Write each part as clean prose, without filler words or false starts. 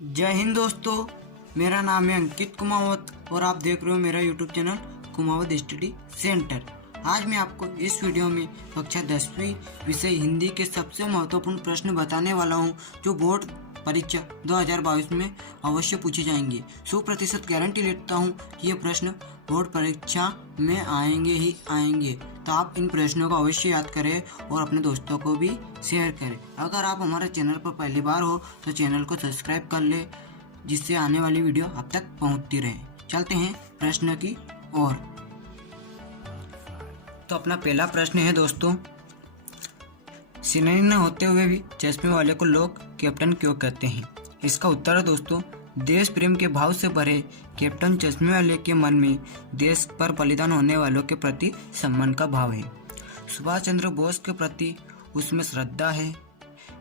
जय हिंद दोस्तों, मेरा नाम है अंकित कुमावत और आप देख रहे हो मेरा YouTube channel Kumawat study centre. आज मैं आपको इस वीडियो में कक्षा 10वीं विषय हिंदी के सबसे महत्वपूर्ण प्रश्न बताने वाला हूं, जो बोर्ड परीक्षा 2022 में अवश्य पूछे जाएंगे। 100% गारंटी लेता हूं कि ये प्रश्न बोर्ड परीक्षा में आएंगे ही आएंगे। तो आप इन प्रश्नों को अवश्य याद करें और अपने दोस्तों को भी शेयर करें। अगर आप हमारे चैनल पर पहली बार हो तो चैनल को सब्सक्राइब कर ले, जिससे आने वाली वीडियो आप तक पहुंचती रहे। चलते हैं प्रश्न की ओर। तो अपना पहला प्रश्न है दोस्तों, सिनेमा होते हुए भी चश्मे वाले को लोग कैप्टन क्यों कहते हैं? इसका उत्तर है दोस्तों, देश प्रेम के भाव से भरे कैप्टन चश्मे वाले के मन में देश पर बलिदान होने वालों के प्रति सम्मान का भाव है। सुभाष चंद्र बोस के प्रति उसमें श्रद्धा है,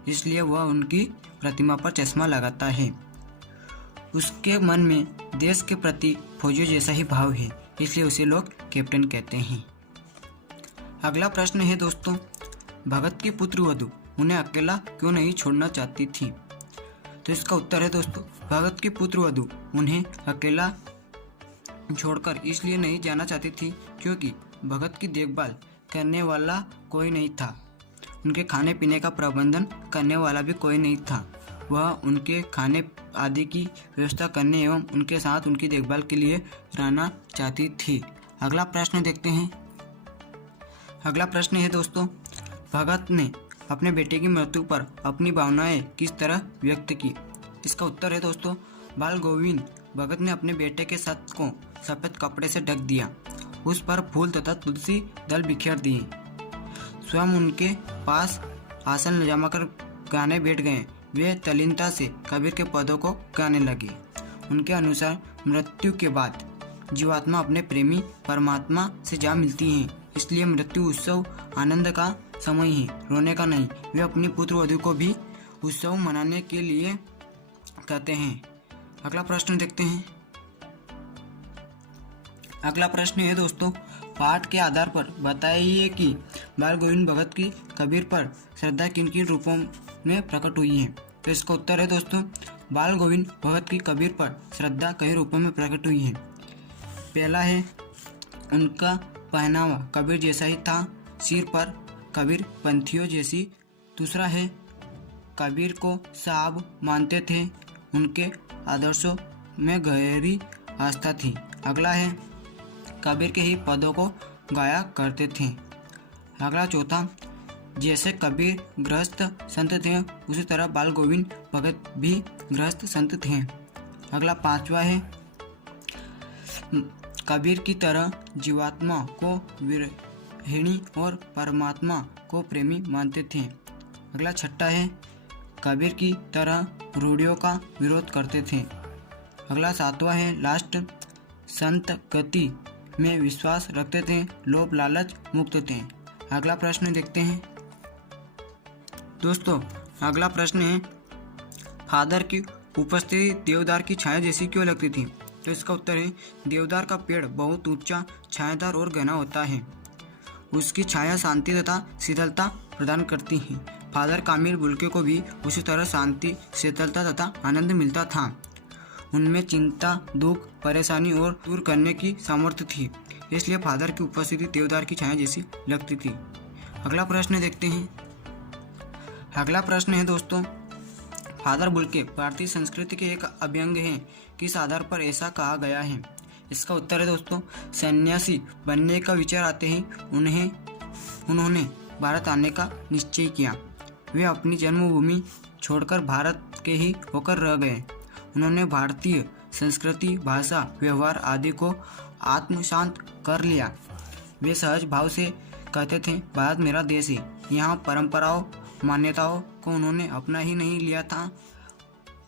इसलिए वह उनकी प्रतिमा पर चश्मा लगाता है। उसके मन में देश के प्रति फौजियों जैसा ही भाव है, इसलिए उसे लोग कैप्टन कहते हैं। अगला प्रश्न है दोस्तों, भगत की पुत्र वधु उन्हें अकेला क्यों नहीं छोड़ना चाहती थी? तो इसका उत्तर है दोस्तों, भगत की पुत्र वधु उन्हें अकेला छोड़कर इसलिए नहीं जाना चाहती थी क्योंकि भगत की देखभाल करने वाला कोई नहीं था। उनके खाने पीने का प्रबंधन करने वाला भी कोई नहीं था। वह उनके खाने आदि की व्यवस्था करने एवं उनके साथ उनकी देखभाल के लिए रहना चाहती थी। अगला प्रश्न देखते हैं। अगला प्रश्न है दोस्तों, भगत ने अपने बेटे की मृत्यु पर अपनी भावनाएं किस तरह व्यक्त की? इसका उत्तर है दोस्तों, बाल गोविंद भगत ने अपने बेटे के सत को सफेद कपड़े से ढक दिया, उस पर फूल तथा तुलसी दल बिखेर दिए, स्वयं उनके पास आसन जमाकर गाने बैठ गए। वे तल्लीनता से कबीर के पदों को गाने लगे। उनके अनुसार मृत्यु के बाद जीवात्मा अपने प्रेमी परमात्मा से जा मिलती है, इसलिए मृत्यु उत्सव आनंद का समय है, रोने का नहीं। वे अपनी पुत्र वधु को भी उत्सव मनाने के लिए कहते हैं। अगला प्रश्न देखते हैं। अगला प्रश्न है दोस्तों, पाठ के आधार पर बताइए कि बाल गोविंद भगत की कबीर पर श्रद्धा किन किन रूपों में प्रकट हुई है? तो इसका उत्तर है दोस्तों, बाल गोविंद भगत की कबीर पर श्रद्धा कई रूपों में प्रकट हुई है। पहला है, उनका पहनावा कबीर जैसा ही था, सिर पर कबीर पंथियों जैसी। दूसरा है, कबीर को साहब मानते थे, उनके आदर्शों में गहरी आस्था थी। अगला है, कबीर के ही पदों को गाया करते थे। अगला चौथा, जैसे कबीर गृहस्थ संत थे उसी तरह बाल गोविंद भगत भी गृहस्थ संत थे। अगला पांचवा है, कबीर की तरह जीवात्मा को विरहिणी और परमात्मा को प्रेमी मानते थे। अगला छठा है, कबीर की तरह रूढ़ियों का विरोध करते थे। अगला सातवां है, लास्ट, संत गति में विश्वास रखते थे, लोभ लालच मुक्त थे। अगला प्रश्न देखते हैं दोस्तों। अगला प्रश्न है, फादर की उपस्थिति देवदार की छाया जैसी क्यों लगती थी? तो इसका उत्तर है, देवदार का पेड़ बहुत ऊंचा, छायादार और घना होता है। उसकी छाया शांति तथा शीतलता प्रदान करती है। फादर कामिल बुल्के को भी उसी तरह शांति, शीतलता तथा आनंद मिलता था। उनमें चिंता, दुख, परेशानी और दूर करने की सामर्थ्य थी, इसलिए फादर की उपस्थिति देवदार की छाया जैसी लगती थी। अगला प्रश्न देखते हैं। अगला प्रश्न है दोस्तों, फादर बुल्के भारतीय संस्कृति के एक अभिअंग हैं, किस आधार पर ऐसा कहा गया है? इसका उत्तर है दोस्तों, सन्यासी बनने का विचार आते ही उन्होंने भारत आने का निश्चय किया। वे अपनी जन्मभूमि छोड़कर भारत के ही होकर रह गए। उन्होंने भारतीय संस्कृति, भाषा, व्यवहार आदि को आत्मसात कर लिया। वे सहज भाव से कहते थे, भारत मेरा देश है। यहाँ परंपराओं, मान्यताओं को उन्होंने अपना ही नहीं लिया था,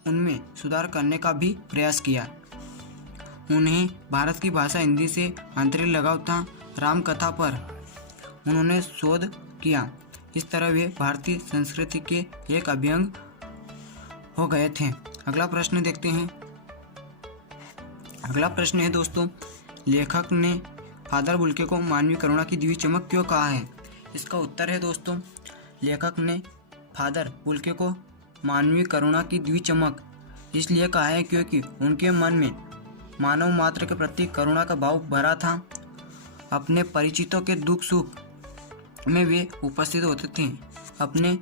उनमें सुधार करने का भी प्रयास किया। उन्हें भारत की भाषा हिंदी से आंतरिक लगाव था। राम कथा पर उन्होंने शोध किया। इस तरह वे भारतीय संस्कृति के एक अभिअंग हो गए थे। अगला प्रश्न देखते हैं। अगला प्रश्न है दोस्तों, लेखक ने फादर बुल्के को मानवीय करुणा की दिव्य चमक क्यों कहा है? इसका उत्तर है दोस्तों, लेखक ने फादर बुल्के को मानवीय करुणा की दिव्य चमक इसलिए कहा है क्योंकि उनके मन में मानव मात्र के प्रति करुणा का भाव भरा था। अपने परिचितों के दुख सुख में वे उपस्थित होते थे। अपने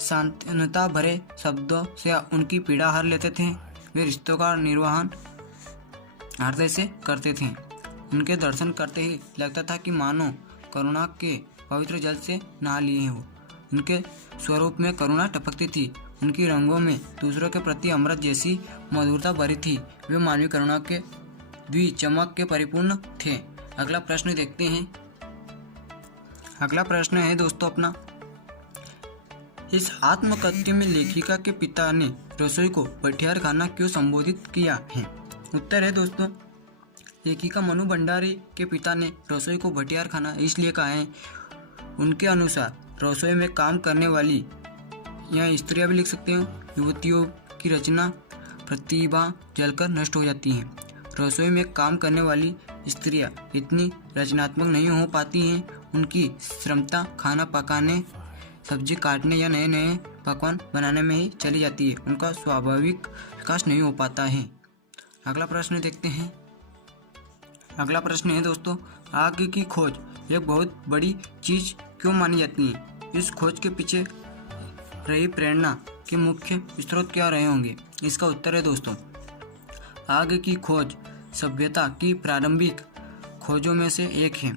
सांत्वनता भरे शब्दों से उनकी पीड़ा हर लेते थे। वे रिश्तों का निर्वहन हृदय से करते थे। उनके दर्शन करते ही लगता था कि मानो करुणा के पवित्र जल से नहा लिए हो। उनके स्वरूप में करुणा टपकती थी। उनकी रंगों में दूसरों के प्रति अमृत जैसी मधुरता भरी थी। वे मानवीय करुणा के द्विचमक के परिपूर्ण थे। अगला प्रश्न देखते हैं। अगला प्रश्न है दोस्तों अपना, इस आत्मकथ्य में लेखिका के पिता ने रसोई को भटियार खाना क्यों संबोधित किया है? उत्तर है दोस्तों, लेखिका मनु भंडारी के पिता ने रसोई को भटियार खाना इसलिए कहा है। उनके अनुसार रसोई में काम करने वाली, या स्त्रियां भी लिख सकते हो, युवतियों की रचना प्रतिभा जलकर नष्ट हो जाती है। रसोई में काम करने वाली स्त्रियां इतनी रचनात्मक नहीं हो पाती हैं। उनकी क्षमता खाना पकाने, सब्जी काटने या नए नए पकवान बनाने में ही चली जाती है। उनका स्वाभाविक विकास नहीं हो पाता है। अगला प्रश्न देखते हैं। अगला प्रश्न है दोस्तों, आग की खोज एक बहुत बड़ी चीज क्यों मानी जाती है? इस खोज के पीछे रही प्रेरणा के मुख्य स्रोत क्या रहे होंगे? इसका उत्तर है दोस्तों, आग की खोज सभ्यता की प्रारंभिक खोजों में से एक है।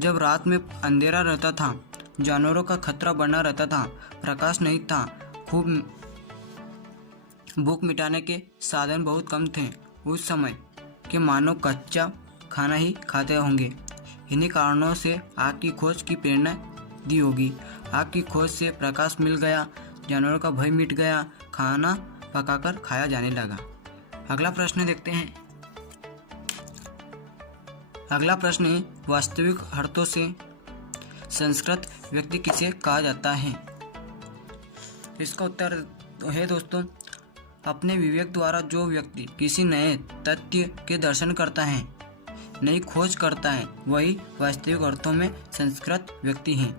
जब रात में अंधेरा रहता था, जानवरों का खतरा बना रहता था, प्रकाश नहीं था, खूब भूख मिटाने के साधन बहुत कम थे, उस समय के मानव कच्चा खाना ही खाते होंगे। इन्हीं कारणों से आग की खोज की प्रेरणा दी होगी। आग की खोज से प्रकाश मिल गया, जानवरों का भय मिट गया, खाना पकाकर खाया जाने लगा। अगला प्रश्न देखते हैं। अगला प्रश्न है, वास्तविक अर्थों से संस्कृत व्यक्ति किसे कहा जाता है? इसका उत्तर है दोस्तों, अपने विवेक द्वारा जो व्यक्ति किसी नए तथ्य के दर्शन करता है, नई खोज करता है, वही वास्तविक अर्थों में संस्कृत व्यक्ति है।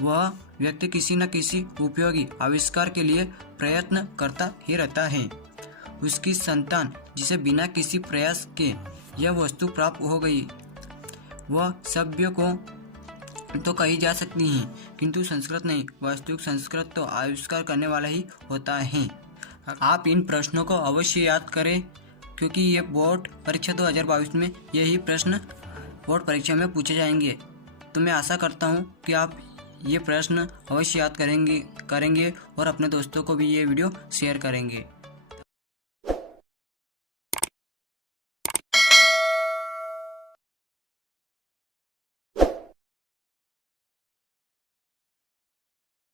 वह व्यक्ति किसी न किसी उपयोगी आविष्कार के लिए प्रयत्न करता ही रहता है। उसकी संतान जिसे बिना किसी प्रयास के यह वस्तु प्राप्त हो गई, वह सभ्य को तो कही जा सकती है, किंतु संस्कृत नहीं। वास्तविक संस्कृत तो आविष्कार करने वाला ही होता है। आप इन प्रश्नों को अवश्य याद करें, क्योंकि ये बोर्ड परीक्षा 2022 में यही प्रश्न बोर्ड परीक्षा में पूछे जाएंगे। तो मैं आशा करता हूँ कि आप ये प्रश्न अवश्य याद करेंगे और अपने दोस्तों को भी ये वीडियो शेयर करेंगे।